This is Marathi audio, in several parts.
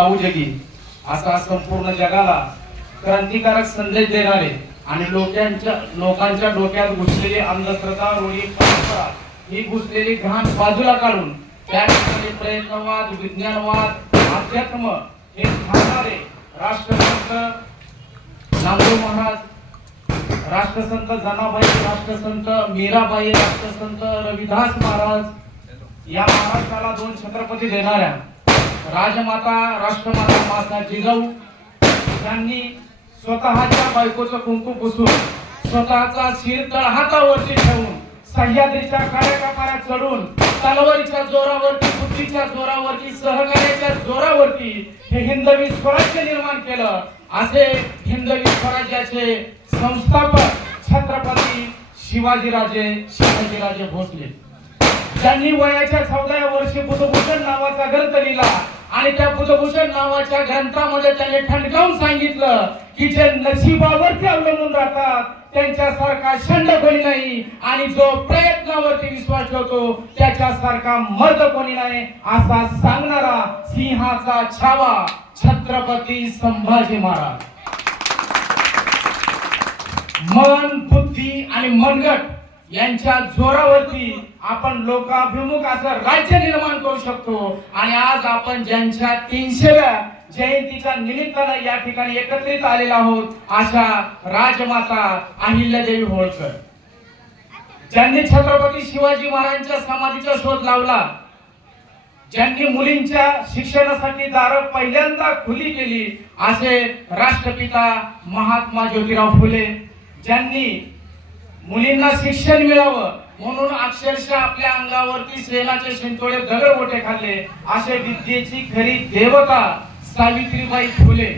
पाहू जगी असा संपूर्ण जगाला क्रांतिकारक संदेश देणारे आणि लोकांच्या लोकांच्या डोक्यात घुसलेली अंधश्रद्धा रूढी परंपरा ही घुसलेली घाण बाजूला काढून त्या ठिकाणी प्रयत्नवाद विज्ञानवाद अध्यात्म हे सांगणारे राष्ट्रसंत नामदेव महाराज राष्ट्रसंत जनाबाई राष्ट्रसंत मीराबाई राष्ट्रसंत रविदास महाराज या महाराष्ट्राला दोन छत्रपती देणाऱ्या राजमाता राष्ट्रमाता माता जिजाऊ यांनी स्वतःच्या बायकोचं कुंकू पुसून स्वतःचा शिर तळहातावरती ठेवून सह्याद्रीच्या काळ्या चढून तलवारीच्या जोरावरती बुद्धीच्या जोरावरती सहकार्याच्या जोरावरती हे हिंदवी स्वराज्य निर्माण केलं. असे हिंदवी स्वराज्याचे संस्थापक छत्रपती शिवाजीराजे शिवाजीराजे भोसले. त्यांनी वयाच्या चौदाव्या वर्षी बुधभूषण नावाचा ग्रंथ लिहिला आणि त्या बुधभूषण नावाच्या ग्रंथामध्ये त्याने ठणकावून सांगितलं की जे नशिबावरती अवलंबून राहतात त्यांच्यासारखा शंड कोणी नाही आणि जो प्रयत्नावरती विश्वास ठेवतो त्याच्यासारखा मर्द कोणी नाही असा सांगणारा सिंहाचा छावा छत्रपती संभाजी महाराज. मन बुद्धी आणि मनगट यांच्या जोरावरती आपण लोकाभिमुख असं राज्य निर्माण करू शकतो. आणि आज आपण ज्यांच्या तीनशेव्या जयंतीच्या निमित्तानं या ठिकाणी एकत्रित आलेलो आहोत अशा राजमाता अहिल्यादेवी होळकर. ज्यांनी छत्रपती शिवाजी महाराजांच्या समाधीचा शोध लावला ज्यांनी मुलींच्या शिक्षणासाठी दार पहिल्यांदा खुली केली असे राष्ट्रपिता महात्मा ज्योतिराव फुले ज्यांनी मुलींना शिक्षण मिळावं म्हणून अक्षरशः आपल्या अंगावरती सेनाचे शिंतोळे दगड मोठे खाल्ले. असे विद्येची खरी देवता सावित्रीबाई फुले.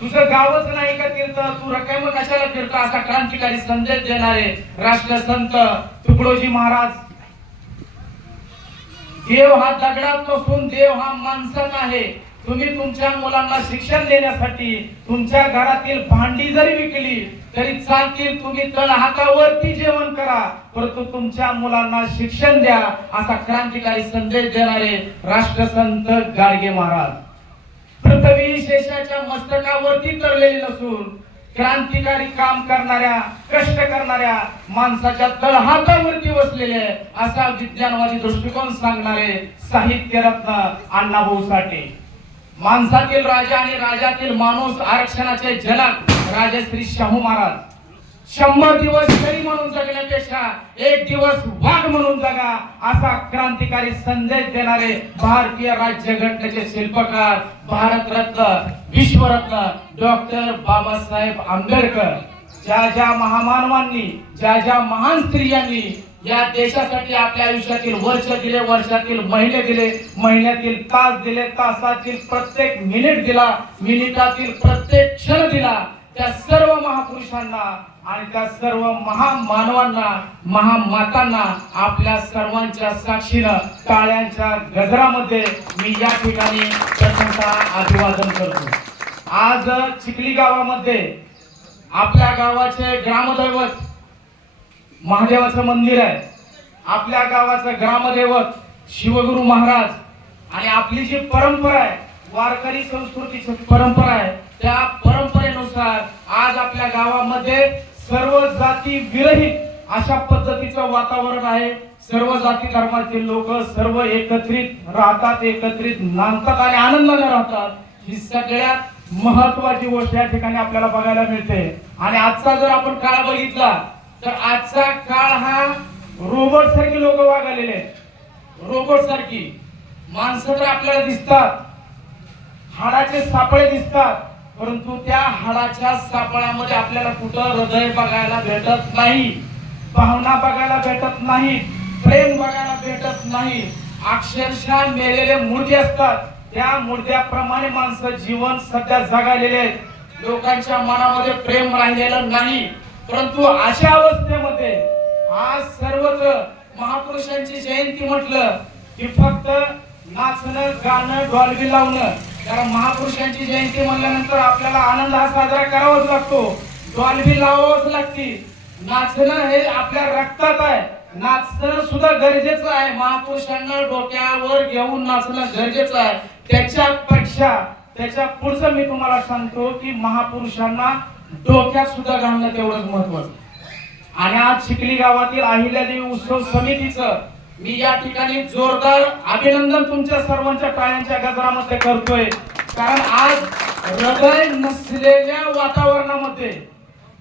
तुझं गावच नाही का तीर्थ? तू रकाम कशाला फिरतो? असा क्रांतिकारी संदेश देणारे राष्ट्रसंत तुकडोजी महाराज. देव हा दगडात नसून देव हा माणसात आहे. तुम्ही तुमच्या मुलांना शिक्षण देण्यासाठी तुमच्या घरातील भांडी जरी विकली तरी चालतील तुम्ही तळ हातावरती जेवण करा. परंतु तुमच्या मुलांना शिक्षण द्या. असा क्रांतिकारी संदेश देणारे राष्ट्रसंत गाडगे महाराज. पृथ्वी शेषाच्या मस्तकावरती तरलेली नसून क्रांतिकारी काम करणाऱ्या कष्ट करणाऱ्या माणसाच्या तळहातावरती बसलेले असा विज्ञानवादी दृष्टिकोन सांगणारे साहित्य रत्न अण्णाभाऊ साठे. माणसातील राजा आणि राजातील माणूस आरक्षणाचे जनक राजश्री शाहू महाराज. शंभर दिवस शेळी म्हणून जगण्यापेक्षा एक दिवस वाघ म्हणून जगा असा क्रांतिकारी संदेश देणारे भारतीय राज्यघटनेचे शिल्पकार भारतरत्न विश्वरत्न डॉक्टर बाबासाहेब आंबेडकर. ज्या ज्या महामानवांनी ज्या ज्या महान स्त्रियांनी या देशासाठी आपल्या आयुष्यातील वर्ष दिले वर्षातील महिने दिले महिन्यातील तास दिले तासातील प्रत्येक मिनिट दिला मिनिटातील प्रत्येक क्षण दिला त्या सर्व महापुरुषांना आणि त्या सर्व महामानवांना महामातांना आपल्या सर्वांच्या साक्षीनं टाळ्यांच्या गजरामध्ये मी या ठिकाणी प्रथमतः अभिवादन करतो. आज चिखली गावामध्ये आपल्या गावाचे ग्रामदैवत महादेवाचं मंदिर आहे. आपल्या गावाचं ग्रामदैवत शिवगुरु महाराज आणि आपली जी परंपरा आहे वारकरी संस्कृतीची परंपरा आहे त्या परंपरेनुसार आज आपल्या गावामध्ये सर्व जाती विरहित अशा पद्धतीचं वातावरण आहे. सर्व जाती धर्मातील लोक सर्व एकत्रित राहतात एकत्रित नांदतात आणि आनंदाने राहतात. ही सगळ्यात महत्वाची गोष्ट या ठिकाणी आपल्याला बघायला मिळते. आणि आजचा जर आपण काळ बघितला तर आजचा काळ हा रोबोट सारखी लोक वागलेले आहेत. रोबोट सारखी. माणसं तर आपल्याला दिसतात. हाडाचे सापळे दिसतात. परंतु त्या हाडाच्या सापळ्यामध्ये आपल्याला कुठं हृदय बघायला भेटत नाही भावना बघायला भेटत नाही प्रेम बघायला भेटत नाही. अक्षरशः मेलेले मूर्ती असतात. त्या मूर्त्याप्रमाणे माणसं जीवन सध्या जगालेले आहेत. लोकांच्या मनामध्ये प्रेम राहिलेलं नाही. परंतु अशा अवस्थेमध्ये आज सर्वत्र महापुरुषांची जयंती म्हटलं की फक्त नाचणं गाणं डॉल्बी लावणं. कारण महापुरुषांची जयंती म्हणल्यानंतर आपल्याला आनंद हा साजरा करावाच लागतो. डॉल्बी लावावंच लागते. नाचणं हे आपल्या रक्तात आहे. नाचणं सुद्धा गरजेचं आहे. महापुरुषांना डोक्यावर घेऊन नाचणं गरजेचं आहे. त्याच्यापेक्षा पेक्षा त्याच्या पुढचं मी तुम्हाला सांगतो की महापुरुषांना डोक्यात सुद्धा घालणं तेवढंच महत्वाचं. आणि आज चिखली गावातील अहिल्यादेवी उत्सव समितीचं मी या ठिकाणी जोरदार अभिनंदन तुमच्या सर्वांच्या टाळ्यांच्या गजरामध्ये करतोय. कारण आज हृदय नसलेल्या वातावरणामध्ये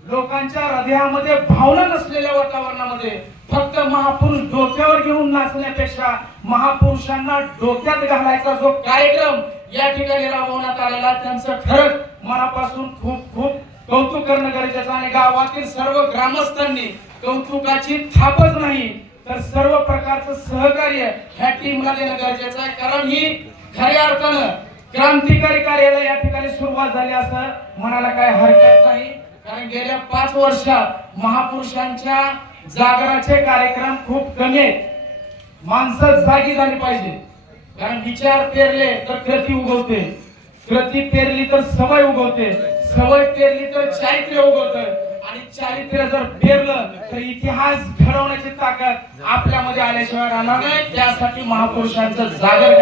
लोकांच्या हृदयामध्ये भावना नसलेल्या वातावरणामध्ये फक्त महापुरुष डोक्यावर घेऊन नाचण्यापेक्षा महापुरुषांना डोक्यात घालायचा जो कार्यक्रम या ठिकाणी राबवण्यात आलेला त्यांचं खरंच मनापासून खूप खूप कौतुक करणं गरजेचं आहे. आणि गावातील सर्व ग्रामस्थांनी कौतुकाची थापच नाही तर सर्व प्रकारचं सहकार्य ह्या टीमला देणं गरजेचं आहे. कारण ही खऱ्या अर्थानं क्रांतिकारी कार्याला या ठिकाणी सुरुवात झाली असं म्हणायला काय हरकत नाही. कारण गेल्या पाच वर्षात महापुरुषांच्या जागराचे कार्यक्रम खूप कमी आहेत. माणसं जागी झाली पाहिजे. कारण विचार पेरले तर कृती उगवते. कृती पेरली तर सवय उगवते. सवय पेरली तर चारित्र्य उगवत आणि चारित्र्य जर पेरलं तर इतिहास घडवण्याची ताकद आपल्यामध्ये आल्याशिवाय राहणार नाही. त्यासाठी महापुरुषांचं जागर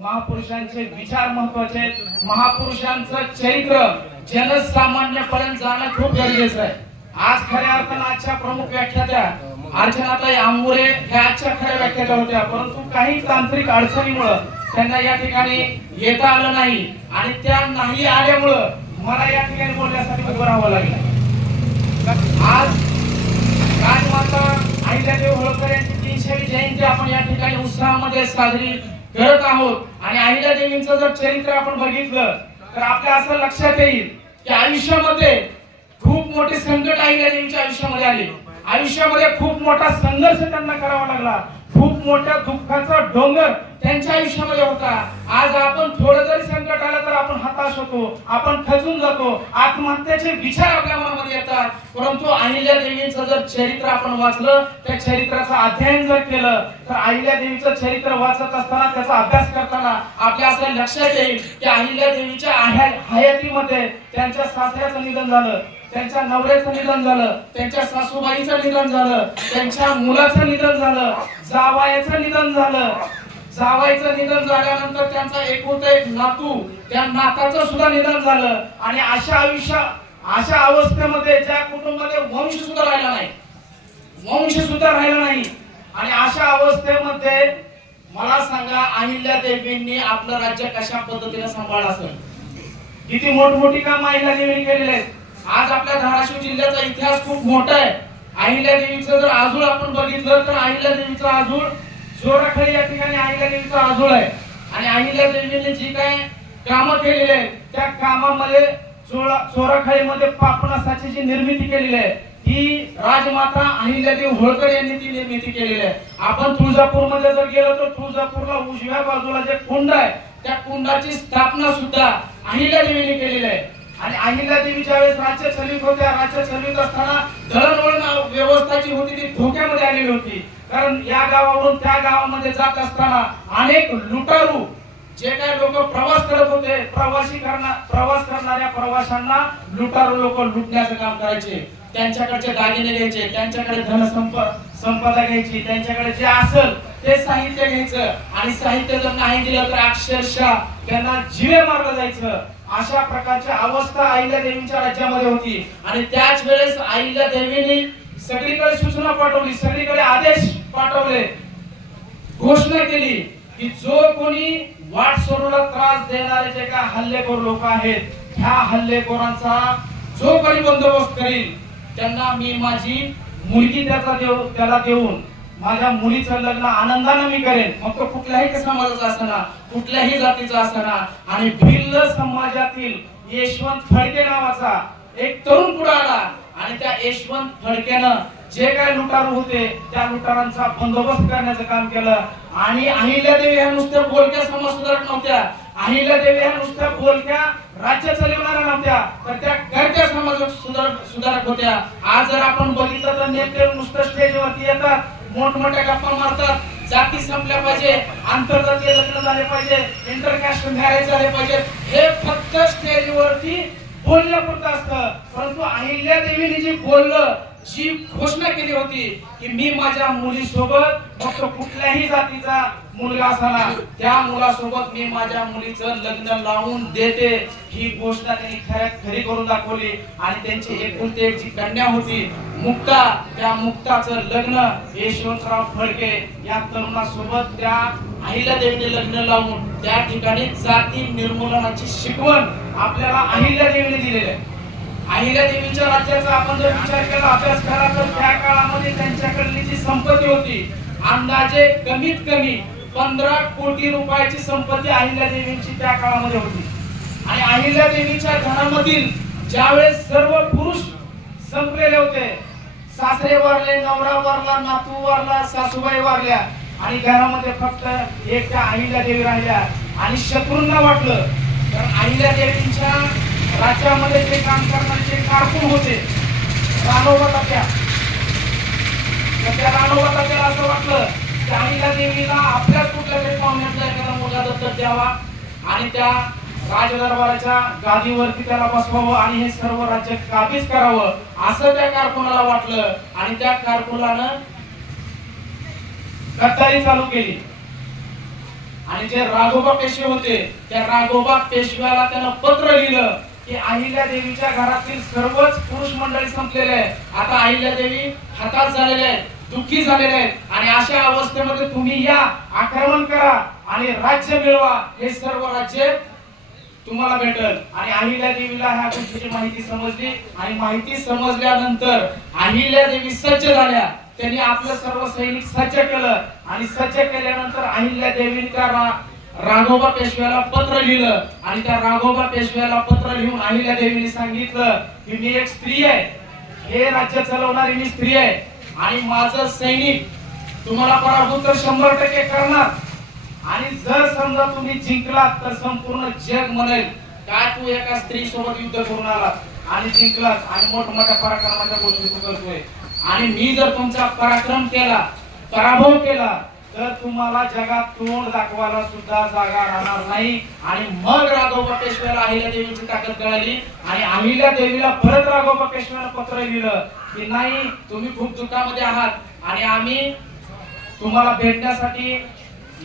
महापुरुषांचे विचार महत्त्वाचे आहेत. महापुरुषांचं चरित्र जनसामान्यपर्यंत जाणं खूप गरजेचं आहे. आज खऱ्या अर्थानं आजच्या प्रमुख व्याख्यात्या अर्चनाताई आंबुरे ह्या आजच्या खऱ्या व्याख्यात्या होत्या. परंतु काही तांत्रिक अडचणीमुळे त्यांना या ठिकाणी येता आलं नाही. आणि त्या नाही आल्यामुळं मला या ठिकाणी बोलण्यासाठी उभं राहावं लागलं. आज राजमाता अहिल्यादेवी होळकर यांची तीनशेवी जयंती आपण या ठिकाणी उत्साहामध्ये साजरी करत आहोत. आणि अहिल्यादेवींचं जर चरित्र आपण बघितलं तर आपल्या असं लक्षात येईल की आयुष्यामध्ये खूप मोठे संकट अहिल्यादेवींच्या आयुष्यामध्ये आले. आयुष्यामध्ये खूप मोठा संघर्ष त्यांना करावा लागला. खूप मोठ्या दुःखाचा डोंगर त्यांच्या आयुष्यामध्ये होता. आज आपण थोडं जरी संकट आलं तर आपण हताश होतो आपण खचून जातो आत्महत्याचे विचार आपल्या मनामध्ये येतात. परंतु अहिल्या देवीचं जर चरित्र आपण वाचलं त्या चरित्राचं अध्ययन जर केलं तर अहिल्या देवीचं चरित्र वाचत असताना त्याचा अभ्यास करताना आपल्या असं लक्षात येईल की अहिल्या देवीच्या हयातीमध्ये त्यांच्या सासऱ्याचं निधन झालं. त्यांच्या नवऱ्याचं निधन झालं त्यांच्या सासूबाईचं निधन झालं त्यांच्या मुलाचं निधन झालं जावायाचं निधन झालं. जावायचं निधन झाल्यानंतर त्यांचा एकुलता एक नातू त्या नाताचं सुद्धा निधन झालं. आणि अशा आयुष्या अशा अवस्थेमध्ये ज्या कुटुंबामध्ये वंश सुद्धा राहिला नाही. वंश सुद्धा राहिला नाही. आणि अशा अवस्थेमध्ये मला सांगा अहिल्या देवींनी आपलं राज्य कशा पद्धतीने सांभाळलं असेल? किती मोठमोठी काम अहिल्या देवीने केलेले आहेत. आज आपल्या धाराशिव जिल्ह्याचा इतिहास खूप मोठा आहे. अहिल्या देवीचं जर आजूळ आपण बघितलं तर अहिल्या देवीचं आजूळ जोराखळी या ठिकाणी अहिल्या देवीचं आजूळ आहे. आणि अहिल्या देवीने जी काय कामं केलेली आहेत त्या कामामध्ये चोराखळीमध्ये पापणासाची जी निर्मिती केलेली आहे ही राजमाता अहिल्यादेवी होळकर यांनी ती निर्मिती केलेली आहे. आपण तुळजापूरमध्ये जर गेलो तर तुळजापूरला उजव्या बाजूला जे कुंड आहे त्या कुंडाची स्थापना सुद्धा अहिल्यादेवीने केलेली आहे. आणि अहिल्या देवीच्या वेळेस राज्य चालवित होत्या राज्य चालवित असताना दळणवळण व्यवस्था जी होती ती धोक्यामध्ये आलेली होती. कारण या गावावरून त्या गावामध्ये जात असताना अनेक लुटारू जे काय लोक प्रवास करत होते प्रवासी करणार प्रवास करणाऱ्या प्रवाशांना लुटारू लोक लुटण्याचं काम करायचे. त्यांच्याकडचे दागिने घ्यायचे त्यांच्याकडे धनसंप संपदा घ्यायची त्यांच्याकडे जे असेल ते साहित्य घ्यायचं. आणि साहित्य जर नाही दिलं तर अक्षरशः त्यांना जिवे मारलं जायचं. अशा प्रकारची अवस्था आईला देवींच्या राज्यामध्ये होती. आणि त्याच वेळेस आईला देवीने सगळीकडे सूचना पाठवली सगळीकडे आदेश पाठवले. घोषणा केली की जो कोणी वाट सोडूला त्रास देणारे जे काय हल्लेखोर लोक आहेत ह्या हल्लेखोरांचा जो कोणी बंदोबस्त करील त्यांना मी माझी मुलगी त्याचा देऊ त्याला देऊन माझ्या मुलीचं लग्न आनंदानं मी करेन. मग तो कुठल्याही समाजाचा असताना कुठल्याही जातीचा असताना आणि भिल्ल समाजातील यशवंत फडके नावाचा एक तरुण पुढे आला आणि त्या यशवंत फडकेनं जे काय लुटारू होते त्या लुटारांचा बंदोबस्त करण्याचं काम केलं. आणि अहिल्यादेवी ह्या नुसत्या बोलक्या समाज सुधारक नव्हत्या. अहिल्यादेवी ह्या नुसत्या बोलक्या राज्य चालवणाऱ्या नव्हत्या. तर त्या करत्या समाज सुधारक सुधारक होत्या. आज जर आपण बघितलं तर नेते नुसतं स्टेजवरती येतात. मोठमोठ्या गप्पा मारतात. जाती संपल्या पाहिजे आंतरजातीय लग्न झाले पाहिजे इंटरनॅशनल मॅरेज झाले पाहिजे. हे फक्त स्टेजवरती बोलण्यापुरतं असतं. परंतु अहिल्या देवीने जे बोललं जी घोषणा केली होती की मी माझ्या मुलीसोबत फक्त कुठल्याही जातीचा मुलगा झाला त्या मुलासोबत मी माझ्या मुलीचं लग्न लावून देते. ही गोष्ट त्यांनी खऱ्या खरी करून दाखवली. आणि त्यांची एकुलती एक जी कन्या होती मुक्ता त्या मुक्ताचं लग्न यशवंतराव फडके या तरुणासोबत त्या अहिल्यादेवीने लग्न लावून त्या ठिकाणी जाती निर्मूलनाची शिकवण आपल्याला अहिल्यादेवीने दिलेली आहे. अहिल्यादेवीच्या राज्याचा आपण जर विचार केला अभ्यास केला तर त्या काळामध्ये त्यांच्याकडली जी संपत्ती होती अंदाजे कमीत कमी पंधरा कोटी रुपयाची संपत्ती अहिल्या देवींची त्या काळामध्ये होती. आणि अहिल्यादेवीच्या घरामधील ज्यावेळेस सर्व पुरुष संपलेले होते सासरे वारले नवरा वारला नातू वारला सासूबाई वारल्या आणि घरामध्ये फक्त एक त्या अहिल्यादेवी राहिल्या. आणि शत्रूंना वाटलं कारण अहिल्यादेवींच्या राज्यामध्ये जे काम करणारे कारकून होते रानोबा तात्या. तर त्या रानोबा तात्याला असं वाटलं की देवीला आपल्याच कुठल्या तरी पाहुण्यातला एखादा मुलगा दत्तक द्यावा. आणि त्या राजदरबाराच्या गादीवरती त्याला बसवावं आणि हे सर्व राज्य काबीज करावं असं त्या कारकुनाला वाटलं. आणि त्या कारकुनानं गद्दारी चालू केली. आणि जे राघोबा पेशवे होते त्या राघोबा पेशव्याला त्यानं पत्र लिहिलं की अहिल्या देवीच्या घरातील सर्वच पुरुष मंडळी संपलेले आहे आता अहिल्या देवी हातात झालेले आहेत. दुःखी झालेले आहेत. आणि अशा अवस्थेमध्ये तुम्ही या आक्रमण करा आणि राज्य मिळवा. हे सर्व राज्य तुम्हाला भेटल. आणि अहिल्या देवीला ह्या गोष्टीची माहिती समजली. आणि माहिती समजल्यानंतर अहिल्या देवी सज्ज झाल्या. त्यांनी आपलं सर्व सैनिक सज्ज केलं. आणि सज्ज केल्यानंतर अहिल्या देवीने त्या रा- राघोबा पेशव्याला पत्र लिहिलं. आणि त्या राघोबा पेशव्याला पत्र लिहून अहिल्या देवीने सांगितलं की मी एक स्त्री आहे. हे राज्य चालवणारी मी स्त्री आहे. आणि माझं सैनिक तुम्हाला पराभूत तर शंभर टक्के करणार. आणि जर समजा तुम्ही जिंकलात तर संपूर्ण जग म्हणेल काय तू एका स्त्री सोबत युद्ध करून आला? आणि जिंकलात आणि मोठमोठ्या पराक्रमाच्या गोष्टी तू करतोय. आणि मी जर तुमचा पराक्रम केला पराभव केला तर तुम्हाला जगात तोंड दाखवायला सुद्धा जागा राहणार नाही. आणि मग राघव पेशव्याला अहिल्या देवीची ताकद कळाली. आणि अहिल्या देवीला परत राघव पेशव्याला पत्र लिहिलं की नाही तुम्ही खूप दुःखामध्ये आहात आणि आम्ही तुम्हाला भेटण्यासाठी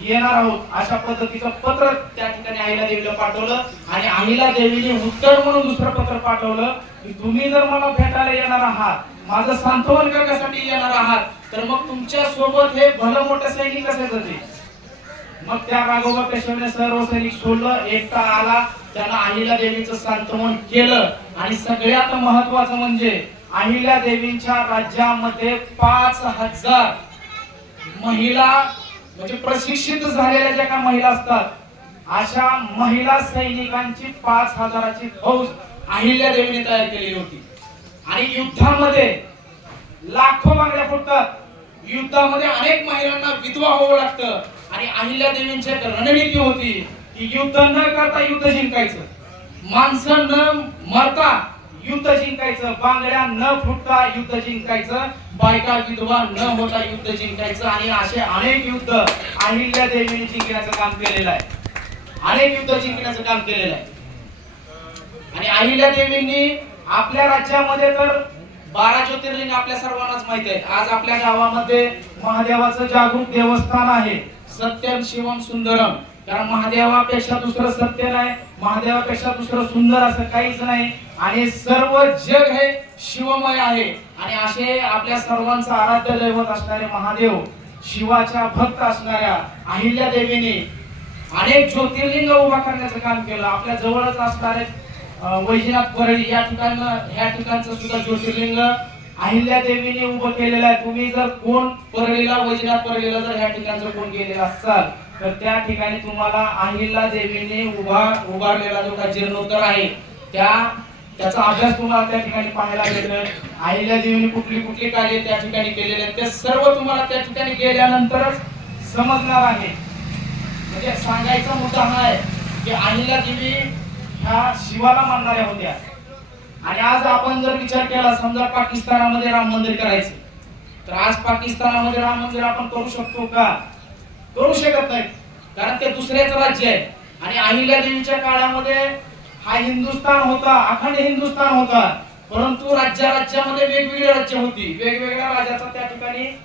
येणार आहोत. अशा पद्धतीचं पत्र त्या ठिकाणी आईला देवीला पाठवलं. आणि आईला देवीने उत्तर म्हणून दुसरं पत्र पाठवलं की तुम्ही जर मला भेटायला येणार आहात माझं सांत्वन करण्यासाठी येणार आहात तर मग तुमच्यासोबत हे भलं मोठं सैनिक कसं जाते मग त्या राघोबा पेशव्याने सर्व सैनिक सोडलं एकटा आला त्यानं अहिल्या देवीचं सांत्वन केलं. आणि सगळ्यात महत्वाचं म्हणजे अहिल्या देवींच्या राज्यामध्ये पाच हजार महिला म्हणजे प्रशिक्षित झालेल्या ज्या काही महिला असतात अशा महिला सैनिकांची पाच हजाराची फौज अहिल्या देवीने तयार केलेली होती. आणि युद्धामध्ये लाखो बांगड्या फुटतात. युद्धामध्ये अनेक महिलांना विधवा व्हावं लागतं. आणि अहिल्या देवींची एक रणनीती होती की युद्ध न करता युद्ध जिंकायचं. माणसं न मरता युद्ध जिंकायचं. बांगड्या न फुटता युद्ध जिंकायचं. बायका विधवा न होता युद्ध जिंकायचं. आणि असे अनेक युद्ध अहिल्या देवीने जिंकण्याचं काम केलेलं आहे. अनेक युद्ध जिंकण्याचं काम केलेलं आहे. आणि अहिल्या देवींनी आपल्या राज्यामध्ये तर बारा ज्योतिर्लिंग आपल्या सर्वांनाच माहिती आहे आज आपल्या गावामध्ये महादेवाचं जागृत देवस्थान आहे. सत्यम शिवम सुंदरम. कारण महादेवापेक्षा दुसरं सत्य नाही महादेवापेक्षा दुसरं सुंदर असं काहीच नाही. आणि सर्व जग हे शिवमय आहे. आणि असे आपल्या सर्वांचं आराध्य दैवत असणारे महादेव शिवाच्या भक्त असणाऱ्या अहिल्या देवीने अनेक ज्योतिर्लिंग उभा करण्याचं काम केलं. आपल्या जवळच असणारे वैजनाथ परळी या ठिकाणं ह्या ठिकाणचं सुद्धा ज्योतिर्लिंग अहिल्या देवीने उभं केलेलं आहे. तुम्ही जर कोण परळीला वैजनाथ परळीला जर ह्या ठिकाणचं कोण गेलेला असाल तर त्या ठिकाणी तुम्हाला अहिल्या देवीने उभा उभारलेला जो काही जीर्णोत्तर आहे त्या त्याचा अभ्यास तुम्हाला त्या ठिकाणी पाहायला मिळेल अहिल्या देवीने कुठली कुठली कार्य त्या ठिकाणी केलेले आहेत ते सर्व तुम्हाला त्या ठिकाणी गेल्यानंतरच समजणार आहे. म्हणजे सांगायचा मुद्दा हा आहे की अहिल्या देवी ह्या शिवाला मानणाऱ्या होत्या. आणि आज आपण जर विचार केला समजा पाकिस्तानामध्ये राम मंदिर करायचं. तर आज पाकिस्तानामध्ये राम मंदिर आपण करू शकतो का? करू शकत नाही. कारण ते दुसऱ्याच राज्य आहे. आणि अहिल्या देवीच्या काळामध्ये हा हिंदुस्थान होता अखंड हिंदुस्थान होता. परंतु राज्या राज्यामध्ये वेगवेगळी राज्य होती. वेगवेगळ्या राज्याचा त्या ठिकाणी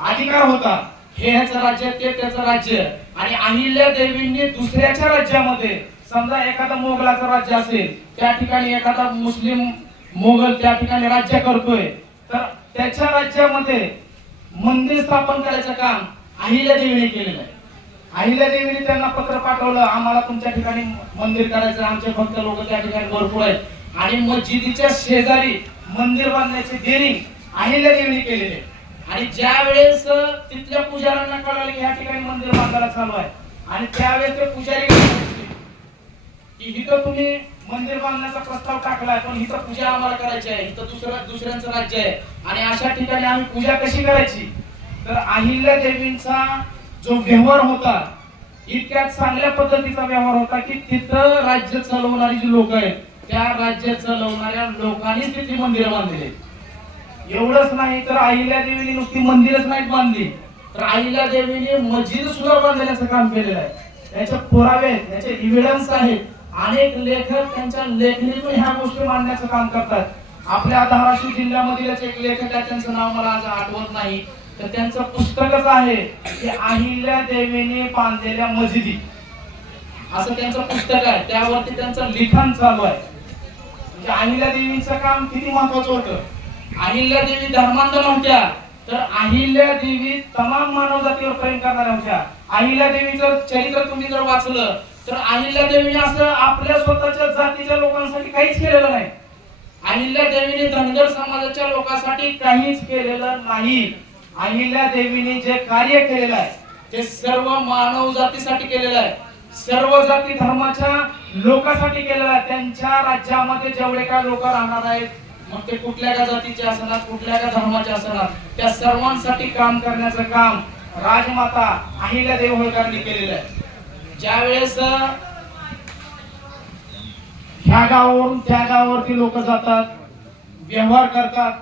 अधिकार होता. हे ह्याचं राज्य ते त्याचं राज्य. आणि अहिल्या देवींनी दुसऱ्याच्या राज्यामध्ये समजा एखादा मोगलाचं राज्य असेल त्या ठिकाणी एखादा मुस्लिम मोगल त्या ठिकाणी राज्य करतोय तर त्याच्या राज्यामध्ये मंदिर स्थापन करायचं काम अहिल्या देवीने केलेलं आहे. अहिल्या देवीने त्यांना पत्र पाठवलं आम्हाला तुमच्या ठिकाणी मंदिर करायचं आमचे भक्त लोक त्या ठिकाणी भरपूर आहेत. आणि मस्जिदीच्या शेजारी मंदिर बांधण्याची देणी अहिल्या देवीने केलेली आहे. आणि ज्या वेळेस तिथल्या पुजाऱ्यांना कळालं की या ठिकाणी मंदिर बांधायला चालू आहे आणि त्यावेळेस ते पुजारी की इथं तुम्ही मंदिर बांधण्याचा प्रस्ताव टाकलाय पण इथं पूजा आम्हाला करायची आहे. इथं दुसरं दुसऱ्यांचं राज्य आहे. आणि अशा ठिकाणी आम्ही पूजा कशी करायची? तर अहिल्या देवींचा जो व्यवहार होता इतक्या चांगल्या पद्धतीचा व्यवहार होता की तिथं राज्य चालवणारी जी लोक आहेत त्या राज्य चालवणाऱ्या लोकांनीच तिथे मंदिर बांधले एवढंच नाही तर अहिल्या देवीने नुसती मंदिरच नाहीत बांधली. तर अहिल्या देवीने मस्जिद सुद्धा बांधण्याचं काम केलेलं आहे. त्याचे पुरावे याचे त्याचे इव्हिडन्स आहेत. अनेक लेखक त्यांच्या लेखणीतून ह्या गोष्टी मांडण्याचं काम करतात. आपल्या धाराशिव जिल्ह्यामधीलच एक लेखक आहे त्यांचं नाव मला आज आठवत नाही. तर त्यांचं पुस्तकच आहे की अहिल्या देवीने बांधलेल्या मस्जिदी असं त्यांचं पुस्तक आहे. त्यावरती त्यांचं लिखाण चालू आहे. म्हणजे अहिल्या देवीचं काम किती महत्वाचं होतं? अहिल्या देवी धर्मांध नव्हत्या तर अहिल्या देवी तमाम मानव जातीवर प्रेम करणाऱ्या होत्या. अहिल्या देवीचं चरित्र तुम्ही जर वाचलं तर अहिल्या देवीने असं आपल्या स्वतःच्या जातीच्या लोकांसाठी काहीच केलेलं नाही. अहिल्या देवीने धनगर समाजाच्या लोकांसाठी काहीच केलेलं नाही. अहिल्या देवीने जे कार्य केलेलं आहे ते सर्व मानव जातीसाठी केलेलं आहे. सर्व जाती धर्माच्या लोकांसाठी केलेलं आहे. त्यांच्या राज्यामध्ये जेवढे काय लोक राहणार आहेत मग ते कुठल्या का जातीचे असणार कुठल्या का धर्माचे असणार त्या सर्वांसाठी काम करण्याचं काम राजमाता अहिल्या देव होळकरांनी केलेलं आहे. ज्यावेळेस ह्या गावावरून त्या गावावरती लोक जातात व्यवहार करतात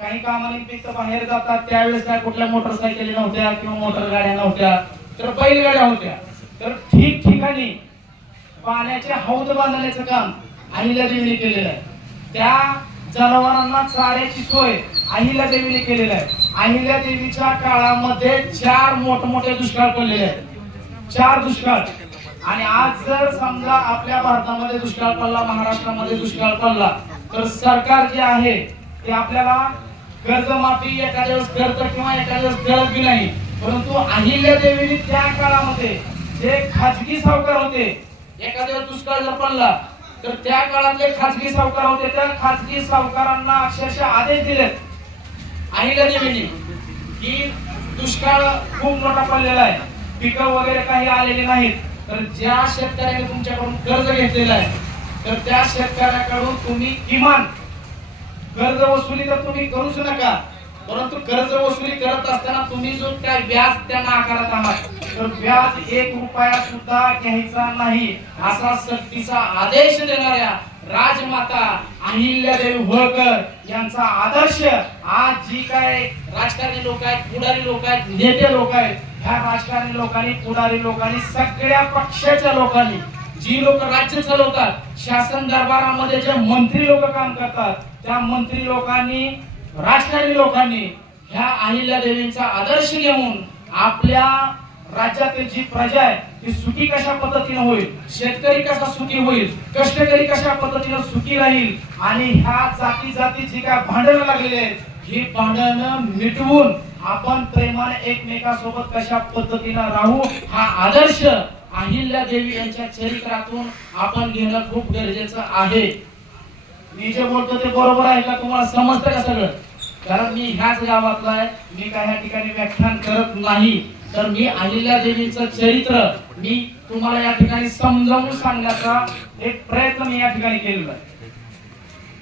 काही कामानिमित्त बाहेर जातात त्यावेळेस काय कुठल्या मोटरसायकली नव्हत्या किंवा मोटर गाड्या नव्हत्या तर बैलगाड्या होत्या. तर ठिकठिकाणी पाण्याचे हौद बांधण्याचं काम अहिल्या देवीने केलेलं आहे. त्या जनावरांना चाऱ्याची सोय अहिल्या देवीने केलेलं आहे. अहिल्या देवीच्या काळामध्ये चार मोठमोठे दुष्काळ पडलेले आहेत. चार दुष्काळ. आणि आज जर समजा आपल्या भारतामध्ये दुष्काळ पडला महाराष्ट्रामध्ये दुष्काळ पडला तर सरकार जे आहे ते आपल्याला कर्जमाफी एखाद्या वेळेस करतं किंवा एखाद्या वेळेस करत बी नाही. परंतु अहिल्या देवीने त्या काळामध्ये जे खाजगी सावकार होते एखाद्या वेळेस दुष्काळ जर पडला तर त्या काळातले खाजगी सावकार होते त्या खाजगी सावकारांना अक्षरशः आदेश दिलेत अहिल्या देवीने की दुष्काळ खूप मोठा पडलेला आहे. पिकं वगैरे काही आलेली नाहीत. तर ज्या शेतकऱ्याने तुमच्याकडून कर्ज घेतलेलं आहे तर त्या शेतकऱ्याकडून तुम्ही किमान कर्ज वसुली तर तुम्ही करूच नका परंतु कर्ज वसुली करत असताना तुम्ही जो काय व्याज त्यांना आकारत आहात तर व्याज एक रुपया सुद्धा घ्यायचा नाही असा सक्तीचा आदेश देणाऱ्या राजमाता अहिल्यादेवी होळकर यांचा आदर्श आज जी काय राजकारणी लोक आहेत पुढारी लोक आहेत नेते लोक आहेत ह्या राजकारणी लोकांनी पुढारी लोकांनी सगळ्या पक्षाच्या लोकांनी जी लोक राज्य चालवतात शासन दरबारामध्ये जे मंत्री लोक काम करतात त्या मंत्री लोकांनी राजकारणी लोकांनी ह्या अहिल्या देवींचा आदर्श घेऊन आपल्या राज्यातील जी प्रजा आहे ती सुखी कशा पद्धतीने होईल शेतकरी कसा सुखी होईल कष्टकरी कशा पद्धतीने सुखी राहील आणि ह्या जाती जाती जी काय भांडणं लागलेली आहेत ही भांडणं मिटवून आपण प्रेमाने एकमेकासोबत कशा पद्धतीने राहू हा आदर्श अहिल्या देवी यांच्या चरित्रातून आपण घेणं खूप गरजेचं आहे. मी जे बोलतो ते बरोबर आहे का? तुम्हाला समजतं का सगळं? कारण मी ह्याच गावातला आहे. मी काय ह्या ठिकाणी व्याख्यान करत नाही. तर मी अहिल्या देवीचं चरित्र मी तुम्हाला या ठिकाणी समजावून सांगण्याचा एक प्रयत्न मी या ठिकाणी केलेला आहे.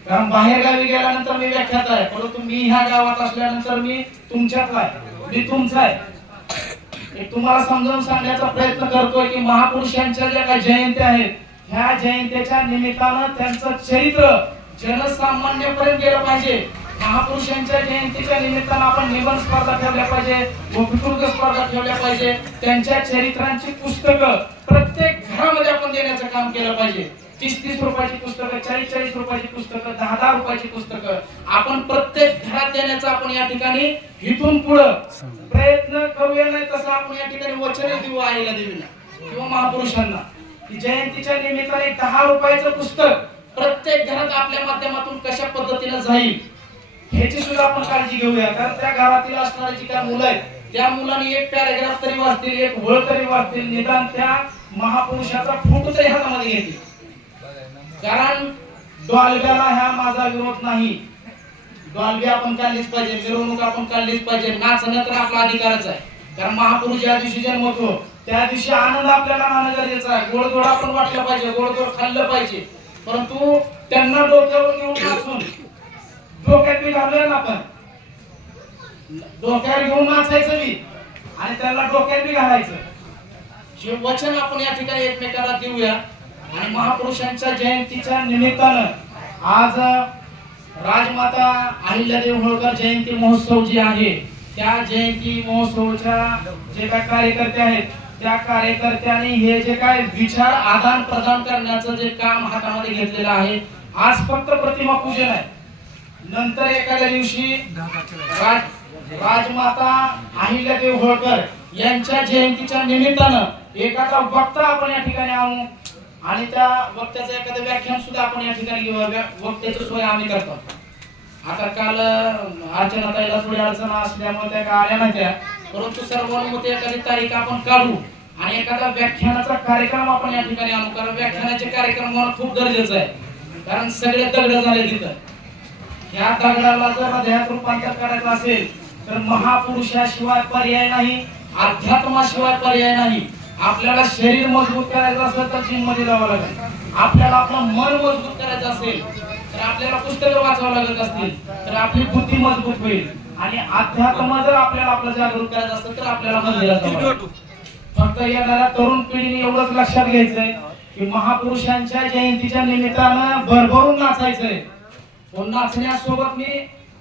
कारण बाहेर गावी गेल्यानंतर मी व्याख्यात आहे. परंतु मी ह्या गावात असल्यानंतर मी तुमच्यात आहे. मी तुमचा आहे. तुम्हाला समजावून सांगण्याचा प्रयत्न करतोय की महापुरुषांच्या ज्या काही जयंत्या आहेत ह्या जयंतीच्या निमित्तानं त्यांचं चरित्र जनसामान्यपर्यंत गेलं पाहिजे. महापुरुषांच्या जयंतीच्या निमित्तानं आपण निबंध स्पर्धा ठेवल्या पाहिजे वक्तृत्व स्पर्धा ठेवल्या पाहिजे. त्यांच्या चरित्रांची पुस्तकं प्रत्येक घरामध्ये आपण देण्याचं काम केलं पाहिजे. तीस तीस रुपयाची पुस्तकं चाळीस चाळीस रुपयाची पुस्तकं दहा दहा रुपयाची पुस्तकं. आपण प्रत्येक घरात देण्याचा आपण या ठिकाणी हिथून पुढं प्रयत्न करूया नाही तसं आपण या ठिकाणी वचन देऊ आईला देवीला किंवा महापुरुषांना. जयंतीच्या निमित्ताने दहा रुपयाचं पुस्तक प्रत्येक घरात आपल्या माध्यमातून कशा पद्धतीने जाईल ह्याची सुद्धा आपण काळजी घेऊया. कारण त्या घरातील असणारी जी काय मुलं आहेत त्या मुलांनी एक पॅरेग्राफ तरी वाचतील एक वळ तरी वाचतील निदान त्या महापुरुषाचा फोटो तरी हातामध्ये घेतील. कारण डॉल्ब्याला ह्या माझा विरोध नाही. डॉल्बी आपण काढलीच पाहिजे मिरवणूक आपण काढलीच पाहिजे नाचणं तर आपला अधिकारच आहे. कारण महापुरुष ज्या दिवशी जन्मतो त्या दिवशी आनंद आपल्याला आनंद गरजेचा आहे. गोडधोड आपण वाटलं पाहिजे गोडधोड खाल्लं पाहिजे. परंतु त्यांना डोक्यावर घेऊन नाचून डोक्यात बी घालूया ना आपण? डोक्यावर घेऊन नाचायचं मी आणि त्यांना डोक्यात बी घालायचं. हे वचन आपण या ठिकाणी एकमेकाला देऊया आणि महापुरुषांच्या जयंतीच्या निमित्तानं आज राजमाता अहिल्यादेव होळकर जयंती महोत्सव जी आहे त्या जयंती महोत्सवच्या जे काय कार्यकर्ते आहेत त्या कार्यकर्त्यांनी हे जे काय विचार आदान प्रदान करण्याचं जे काम हातामध्ये घेतलेलं आहे आज फक्त प्रतिमा पूजन आहे. नंतर एखाद्या दिवशी राज राजमाता अहिल्यादेव होळकर यांच्या जयंतीच्या निमित्तानं एखादा वक्ता आपण या ठिकाणी आणू. आणि त्या वक्त्याचं एखादं व्याख्यान सुद्धा आपण या ठिकाणी घेऊ वक्त्याची सोय आम्ही करतो. आता काल अर्चना ताईला थोडी अडचण असल्यामुळे त्या का आल्या त्या. परंतु सर्वानुमते एखादी तारीख आपण काढू आणि एखादा व्याख्यानाचा कार्यक्रम आपण या ठिकाणी आणू. कारण व्याख्यानाचे कार्यक्रम होणं खूप गरजेचं आहे. कारण सगळे दगड झाले तिथं. ह्या दगडाला जर हृदयात रूपांतर करायचं असेल तर महापुरुषाशिवाय पर्याय नाही अध्यात्माशिवाय पर्याय नाही. आपल्याला शरीर मजबूत करायचं असेल तर जिममध्ये जावं लागेल. आपल्याला आपलं मन मजबूत करायचं असेल तर आपल्याला पुस्तकं वाचावं लागत असतील तर आपली बुद्धी मजबूत होईल. आणि अध्यात्म जर आपल्याला आपलं जागरूक करायचं असेल तर आपल्याला मंदिरात फक्त येणाऱ्या तरुण पिढीने एवढंच लक्षात घ्यायचंय की महापुरुषांच्या जयंतीच्या निमित्तानं भरभरून नाचायचंय. नाचण्यासोबत मी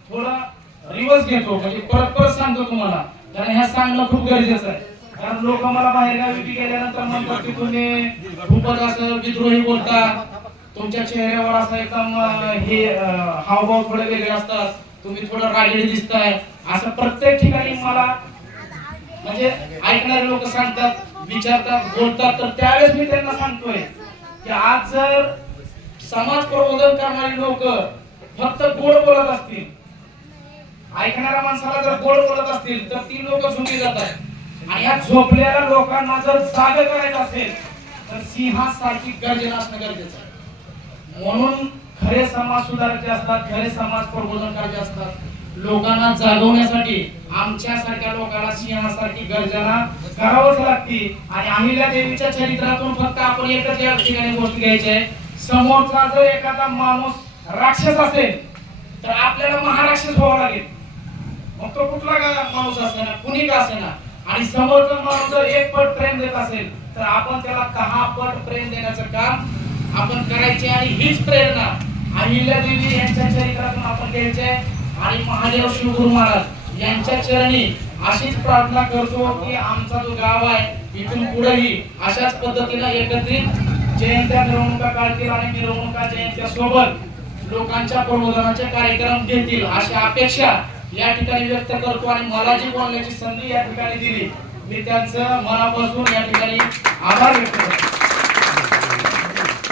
थोडं रिवर्स घेतो म्हणजे परत परत सांगतो तुम्हाला. कारण ह्या सांगणं खूप गरजेचं आहे. कारण लोक मला बाहेरगावी गेल्यानंतर म्हणतात की तुम्ही खूपच असं विद्रोही बोलता. तुमच्या चेहऱ्यावर असं एकदम हे हावभाव थोडे वेगळे असतात. तुम्ही थोडं रागडे दिसताय. असं प्रत्येक ठिकाणी मला म्हणजे ऐकणारे लोक सांगतात विचारतात बोलतात. तर त्यावेळेस मी त्यांना सांगतोय की आज जर समाज प्रबोधन करणारी लोक फक्त गोड बोलत असतील ऐकणाऱ्या माणसाला जर गोड बोलत असतील तर ती लोक झुंबी जातात. आणि या झोपलेल्या लोकांना जर जाग करायचं असेल तर सिंहासारखी गर्जना असणं गरजेचं आहे. म्हणून खरे समाज सुधारायचे असतात खरे समाज प्रबोधन करायचे असतात. लोकांना जागवण्यासाठी आमच्यासारख्या लोकांना सिंहासारखी गर्जना करावंच लागते. आणि अहिल्या देवीच्या चरित्रातून फक्त आपण एकच या ठिकाणी गोष्ट घ्यायची आहे. समोरचा जर एखादा माणूस राक्षस असेल तर आपल्याला महाराक्षस व्हावं लागेल. मग तो कुठला का माणूस असेना? कुणी का असेना? आणि समोरचा माणूस जर एक पट प्रेम देत असेल तर आपण त्याला दहा पट प्रेम देण्याचं काम आपण करायचे आणि हीच प्रेरणा अहिल्या देवी यांच्या चरित्रातून आपण घ्यायचे. आणि महादेव शिवगुरु महाराज यांच्या चरणी अशीच प्रार्थना करतो की आमचा जो गाव आहे इथून पुढेही अशाच पद्धतीने एकत्रित जयंत्या मिरवणुका काढतील आणि मिरवणुका जयंत्या सोबत लोकांच्या प्रबोधनाचे कार्यक्रम घेतील अशी अपेक्षा या ठिकाणी व्यक्त करतो आणि मला जी बोलण्याची संधी या ठिकाणी दिली मी त्यांचं मनापासून या ठिकाणी आभार व्यक्त करतो.